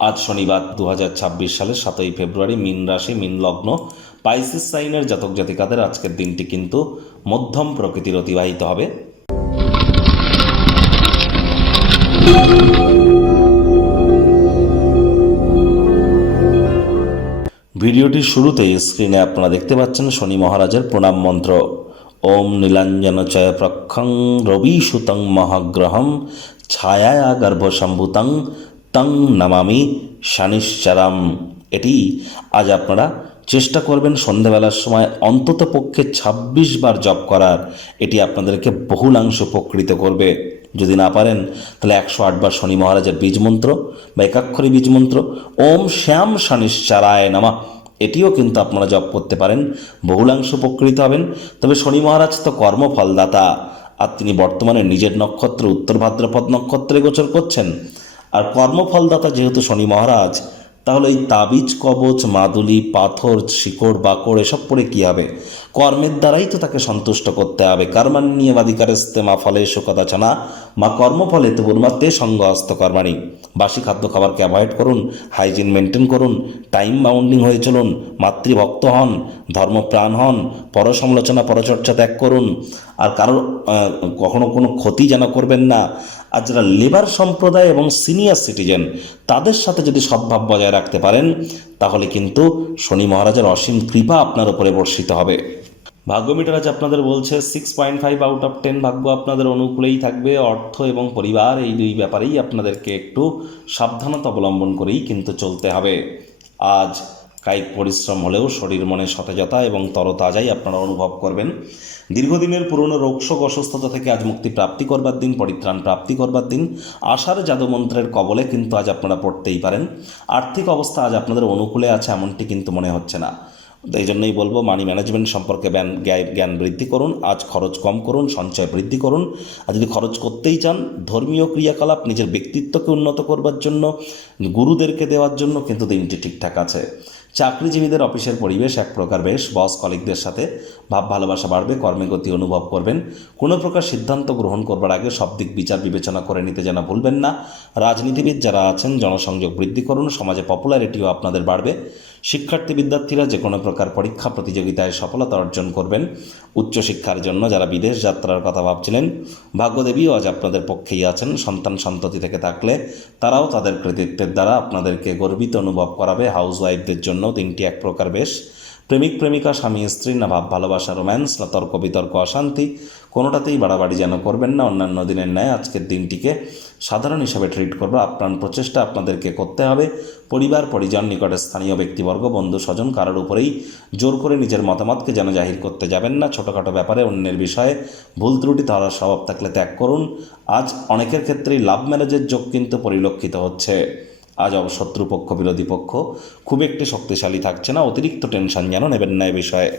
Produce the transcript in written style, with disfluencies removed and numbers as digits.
আজ শনিবার 2026 সালের 7ই ফেব্রুয়ারি, মীন রাশি, মীন লগ্ন, পাইসিস সাইনের জাতক জাতিকাদের আজকের দিনটি কিন্তু মধ্যম প্রকৃতির অতিবাহিত হবে। ভিডিওটির শুরুতেই স্ক্রিনে আপনারা দেখতে পাচ্ছেন শনি মহারাজের প্রণাম মন্ত্র। ওম নীলাঞ্জনচয় প্রক্ষং রবিসুতং মহাগ্রহম ছায়ায়া গর্ভসম্ভূতং তং নমামি শনিশ্চরম। এটি আজ আপনারা চেষ্টা করবেন সন্ধ্যাবেলার সময় অন্তত পক্ষে 26 বার জপ করার। এটি আপনাদেরকে বহুলাংশ উপকৃত করবে। যদি না পারেন তাহলে 108 বার শনি মহারাজের বীজ মন্ত্র বা একাক্ষরী বীজ মন্ত্র ওম শ্যাম শনিশ্চরায় নমঃ, এটিও কিন্তু আপনারা জপ করতে পারেন, বহুলাংশ উপকৃত হবেন। তবে শনি মহারাজ তো কর্মফলদাতা, আর তিনি বর্তমানে নিজের নক্ষত্র উত্তর ভাদ্রপদ নক্ষত্রে গোচর করছেন। আর কর্মফলদাতা যেহেতু শনি মহারাজ, তাহলে এই তাবিজ কবচ মাদুলি পাথর শিকড় বাকড় এসব পড়ে কী হবে? কর্মের দ্বারাই তো তাকে সন্তুষ্ট করতে হবে। কর্মাণ্যেবাধিকারস্তে মা ফলেষু কদাচন মা কর্মফলে তুর্মাতে সঙ্গ হস্তকর্মাণি। বাসি খাদ্য খাবারকে অ্যাভয়েড করুন, হাইজিন মেনটেন করুন, টাইম বাউন্ডিং হয়ে চলুন, মাতৃভক্ত হন, ধর্মপ্রাণ হন, পরসমালোচনা পরচর্চা ত্যাগ করুন, আর কারোর কখনো কোনো ক্ষতি যেন করবেন না। আর যারা লেবার সম্প্রদায় এবং সিনিয়র সিটিজেন, তাদের সাথে যদি সদ্ভাব বজায় রাখতে পারেন, তাহলে কিন্তু শনি মহারাজের অসীম কৃপা আপনার উপরে বর্ষিত হবে। ভাগ্য মিটার আজ আপনাদের বলছে 6.5 আউট অফ 10 ভাগ্য আপনাদের অনুকূলেই থাকবে। অর্থ এবং পরিবার এই দুই ব্যাপারেই আপনাদেরকে একটু সাবধানতা অবলম্বন করেই কিন্তু চলতে হবে। আজ কায়িক পরিশ্রম হলেও শরীর মনে সতেজতা এবং তরতাজাই আপনারা অনুভব করবেন। দীর্ঘদিনের পুরনো রোগশোক অসুস্থতা থেকে আজ মুক্তি প্রাপ্তি করবার দিন, পরিত্রাণ প্রাপ্তি করবার দিন। আশার জাদুমন্ত্রের কবলে কিন্তু আজ আপনারা পড়তেই পারেন। আর্থিক অবস্থা আজ আপনাদের অনুকূলে আছে এমনটি কিন্তু মনে হচ্ছে না। এই জন্যই বলবো মানি ম্যানেজমেন্ট সম্পর্কে জ্ঞান বৃদ্ধি করুন। আজ খরচ কম করুন, সঞ্চয় বৃদ্ধি করুন। আর যদি খরচ করতেই চান, ধর্মীয় ক্রিয়াকলাপ নিজের ব্যক্তিত্বকে উন্নত করবার জন্য, গুরুদেরকে দেওয়ার জন্য কিন্তু দিনটি ঠিকঠাক আছে। চাকরিজীবীদের অফিসের পরিবেশ এক প্রকার বেশ। বস কলিগদের সাথে ভাব ভালোবাসা বাড়বে, কর্মে গতি অনুভব করবেন। কোনো প্রকার সিদ্ধান্ত গ্রহণ করবার আগে সব দিক বিচার বিবেচনা করে নিতে যেন ভুলবেন না। রাজনীতিবিদ যারা আছেন জনসংযোগ বৃদ্ধি করুন, সমাজে পপুলারিটিও আপনাদের বাড়বে। শিক্ষার্থী বিদ্যার্থীরা যে কোনো প্রকার পরীক্ষা প্রতিযোগিতায় সফলতা অর্জন করবেন। উচ্চশিক্ষার জন্য যারা বিদেশ যাত্রার কথা ভাবছিলেন, ভাগ্যদেবীও আজ আপনাদের পক্ষেই আছেন। সন্তান সন্ততি থেকে থাকলে তারাও তাদের কৃতিত্বের দ্বারা আপনাদেরকে গর্বিত অনুভব করাবে। হাউসওয়াইফদের জন্য দিনটি এক প্রকার বেশ। প্রেমিক প্রেমিকা স্বামী স্ত্রী না ভাব ভালোবাসা রোম্যান্স না তর্ক বিতর্ক অশান্তি, কোনোটাতেই বাড়াবাড়ি যেন করবেন না। অন্যান্য দিনের ন্যায় আজকের দিনটিকে সাধারণ হিসাবে ট্রিট করবো। আপ্রাণ প্রচেষ্টা আপনাদেরকে করতে হবে। পরিবার পরিজন, নিকটের স্থানীয় ব্যক্তিবর্গ, বন্ধু স্বজন কারোর উপরেই জোর করে নিজের মতামতকে যেন জাহির করতে যাবেন না। ছোটোখাটো ব্যাপারে অন্যের বিষয়ে ভুল ত্রুটি ধরার স্বভাব থাকলে ত্যাগ করুন। আজ অনেকের ক্ষেত্রেই লাভ ম্যারেজের যোগ কিন্তু পরিলক্ষিত হচ্ছে। আজ শত্রুপক্ষ বিরোধী পক্ষ খুব একটি শক্তিশালী থাকছে না। অতিরিক্ত টেনশন যেন নেবেন না এ বিষয়ে।